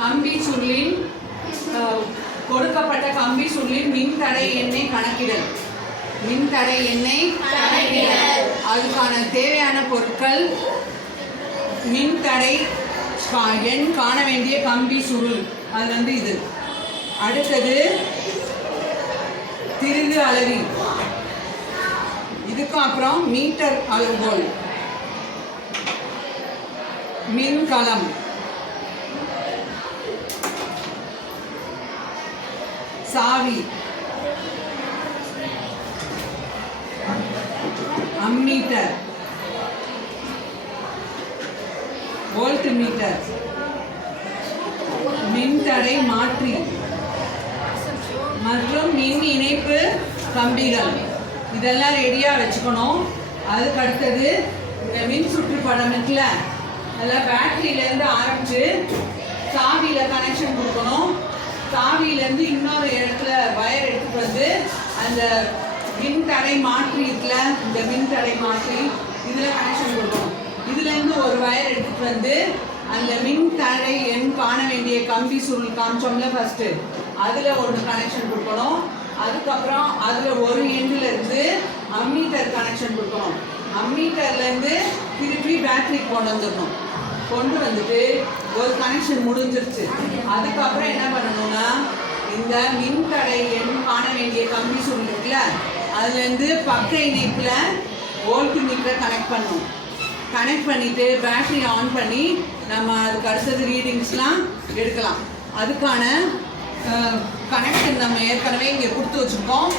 கம்பி சுருளின் கொடுக்கப்பட்ட கம்பி சுருளின் மின்தடை எண்ணை கணக்கிடல். மின்தடை எண்ணை அதுக்கான தேவையான பொருட்கள் மின்தடை எண் காண வேண்டிய கம்பி சுருள் அது இது. அடுத்தது திருகு அளவி, இதுக்கும் அப்புறம் மீட்டர் அளவுகோல், மின்கலம், சாவி, அம்மீட்டர், வோல்ட் மீட்டர், மின்தடை மாற்றி மற்றும் மின் இணைப்பு கம்பிகள் இதெல்லாம் ரெடியாக வச்சுக்கணும். அதுக்கு அடுத்தது இந்த மின் சுற்றுப்படம் இருக்குல்ல, அதில் பேட்டரியிலேருந்து ஆரம்பித்து சாவியில் கனெக்ஷன் கொடுக்கணும். சாவியிலேருந்து இன்னொரு இடத்துல வயர் எடுத்துகிட்டு வந்து அந்த மின்தடை மாற்றி இருக்குல்ல, இந்த மின்தடை மாற்றி இதில் கனெக்ஷன் கொடுக்கணும். இதுலேருந்து ஒரு வயர் எடுத்துகிட்டு வந்து அந்த மின்தடை எண் காண வேண்டிய கம்பி சுருள் காமிச்சோம்ல ஃபஸ்ட்டு, அதில் ஒன்று கனெக்ஷன் கொடுக்கணும். அதுக்கப்புறம் அதில் ஒரு எண்ணிலேருந்து அம்மீட்டர் கனெக்ஷன் கொடுக்கணும். அம்மீட்டர்லேருந்து திருப்பி பேட்டரிக்கு கொண்டு வந்துட்டு ஒரு கனெக்ஷன் முடிஞ்சிருச்சு. அதுக்கப்புறம் என்ன பண்ணணும்னா இந்த மின்தடை எண் காண வேண்டிய கம்பி சுருள் இருக்குல்ல, அதுலேருந்து பக்க இணைப்பில் வோல்ட் மீட்டரை கனெக்ட் பண்ணணும். கனெக்ட் பண்ணிவிட்டு பேட்டரி ஆன் பண்ணி நம்ம அதுக்கு அடுத்தது ரீடிங்ஸ்லாம் எடுக்கலாம். அதுக்கான கனெக்ஷன் நம்ம ஏற்கனவே இங்கே கொடுத்து வச்சுருக்கோம்.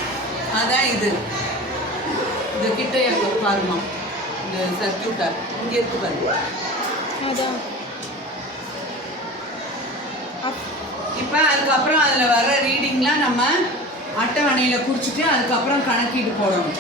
அதான் இது கிட்ட பாருமா, இந்த சர்க்யூட்டர் இங்கே இருக்கு பாருங்க. இப்போ அதுக்கப்புறம் அதில் வர்ற ரீடிங்லாம் நம்ம அட்டவணையில் குறிச்சிட்டு அதுக்கப்புறம் கணக்கீடு போடணும்.